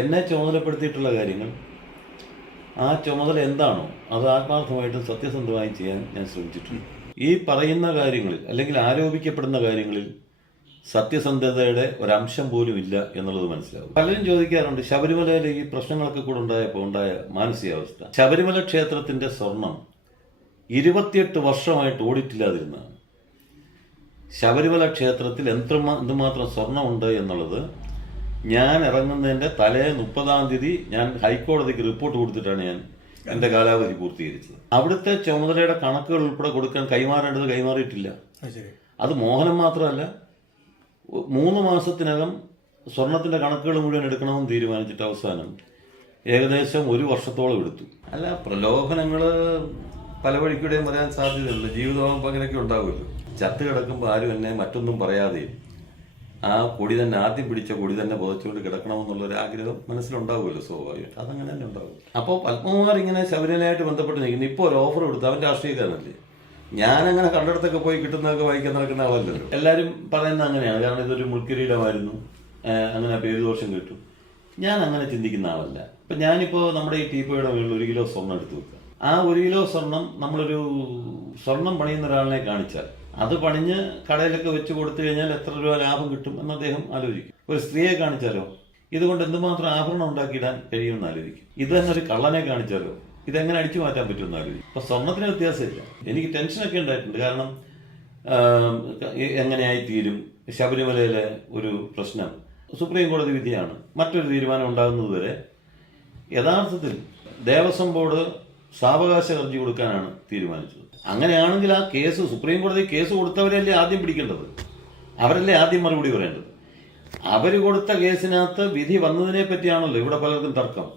എന്നെ ചുമതലപ്പെടുത്തിയിട്ടുള്ള കാര്യങ്ങൾ, ആ ചുമതല എന്താണോ അത് ആത്മാർത്ഥമായിട്ടും സത്യസന്ധമായും ചെയ്യാൻ ഞാൻ ശ്രമിച്ചിട്ടുണ്ട്. ഈ പറയുന്ന കാര്യങ്ങളിൽ അല്ലെങ്കിൽ ആരോപിക്കപ്പെടുന്ന കാര്യങ്ങളിൽ സത്യസന്ധതയുടെ ഒരംശം പോലും ഇല്ല എന്നുള്ളത് മനസ്സിലാവും. പലരും ചോദിക്കാറുണ്ട്, ശബരിമലയിലെ ഈ പ്രശ്നങ്ങളൊക്കെ കൂടെ ഉണ്ടായ മാനസികാവസ്ഥ. ശബരിമല ക്ഷേത്രത്തിന്റെ സ്വർണം 28 വർഷമായിട്ട് ഓഡിറ്റില്ലാതിരുന്നതാണ്. ശബരിമല ക്ഷേത്രത്തിൽ എന്തുമാത്രം സ്വർണ്ണമുണ്ട് എന്നുള്ളത് ഞാൻ ഇറങ്ങുന്നതിന്റെ തലേ 30-ാം തീയതി ഞാൻ ഹൈക്കോടതിക്ക് റിപ്പോർട്ട് കൊടുത്തിട്ടാണ് ഞാൻ എന്റെ കാലാവധി പൂർത്തീകരിച്ചത്. അവിടുത്തെ ചുമതലയുടെ കണക്കുകൾ ഉൾപ്പെടെ കൊടുക്കാൻ കൈമാറേണ്ടത് കൈമാറിയിട്ടില്ല. അത് മോഹനം മാത്രമല്ല, 3 മാസത്തിനകം സ്വർണത്തിന്റെ കണക്കുകൾ മുഴുവൻ എടുക്കണമെന്ന് തീരുമാനിച്ചിട്ട് അവസാനം ഏകദേശം 1 വർഷത്തോളം എടുത്തു. അല്ല, പ്രലോഭനങ്ങള് പല വഴിക്കൂടെയും വരാൻ സാധ്യതയുണ്ട്. ജീവിതമാകുമ്പോൾ അങ്ങനെയൊക്കെ ഉണ്ടാവുമല്ലോ. ചത്ത് കിടക്കുമ്പോൾ ആരും എന്നെ മറ്റൊന്നും പറയാതെയും ആ കൊടി തന്നെ, ആദ്യം പിടിച്ച കൊടി തന്നെ പുതച്ചുകൊണ്ട് കിടക്കണമെന്നുള്ളൊരു ആഗ്രഹം മനസ്സിലുണ്ടാവുമല്ലോ, സ്വാഭാവികമായിട്ട്. അതങ്ങനെ തന്നെ ഉണ്ടാവും. അപ്പോൾ പത്മകുമാർ ഇങ്ങനെ ശബരിമലയായിട്ട് ബന്ധപ്പെട്ട് നിൽക്കുന്നു. ഇപ്പോൾ ഒരു ഓഫർ കൊടുത്തു, അവൻ രാഷ്ട്രീയക്കാരനല്ലേ. ഞാനങ്ങനെ കണ്ടിടത്തൊക്കെ പോയി കിട്ടുന്നതൊക്കെ വായിക്കാൻ നടക്കുന്ന ആളല്ലല്ലോ. എല്ലാവരും പറയുന്നത് അങ്ങനെയാണ്, കാരണം ഇതൊരു മുൾക്കിരീടമായിരുന്നു, അങ്ങനെ പേരുദോഷം കിട്ടും. ഞാൻ അങ്ങനെ ചിന്തിക്കുന്ന ആളല്ല. ഇപ്പം ഞാനിപ്പോൾ നമ്മുടെ ഈ ടീപ്പോയുടെ മുകളിൽ 1 കിലോ സ്വർണ്ണം എടുത്തു വെക്കുക. ആ 1 കിലോ സ്വർണം നമ്മളൊരു സ്വർണം പണിയുന്ന ഒരാളിനെ കാണിച്ചാൽ, അത് പണിഞ്ഞ് കടയിലൊക്കെ വെച്ച് കൊടുത്തു കഴിഞ്ഞാൽ എത്ര രൂപ ലാഭം കിട്ടും എന്ന് അദ്ദേഹം ആലോചിക്കും. ഒരു സ്ത്രീയെ കാണിച്ചാലോ, ഇതുകൊണ്ട് എന്തുമാത്രം ആഭരണം ഉണ്ടാക്കിയിടാൻ കഴിയുമെന്ന് ആലോചിക്കും. ഇത് തന്നെ ഒരു കള്ളനെ കാണിച്ചാലോ, ഇതെങ്ങനെ അടിച്ചു മാറ്റാൻ പറ്റുമെന്ന് ആലോചിക്കും. അപ്പൊ സ്വർണത്തിന് വ്യത്യാസമില്ല. എനിക്ക് ടെൻഷനൊക്കെ ഉണ്ടായിട്ടുണ്ട്. കാരണം എങ്ങനെയായി തീരും ശബരിമലയിലെ ഒരു പ്രശ്നം, സുപ്രീം കോടതി വിധിയാണ്, മറ്റൊരു തീരുമാനം ഉണ്ടാകുന്നത് വരെ യഥാർത്ഥത്തിൽ ദേവസ്വം ബോർഡ് സാവകാശ ഹർജി കൊടുക്കാനാണ് തീരുമാനിച്ചത്. അങ്ങനെയാണെങ്കിൽ ആ കേസ്, സുപ്രീം കോടതി കേസ് കൊടുത്തവരല്ലേ ആദ്യം പിടിക്കേണ്ടത്, അവരല്ലേ ആദ്യം മറുപടി പറയേണ്ടത്. അവർ കൊടുത്ത കേസിനകത്ത് വിധി വന്നതിനെ പറ്റിയാണല്ലോ ഇവിടെ പലർക്കും തർക്കം.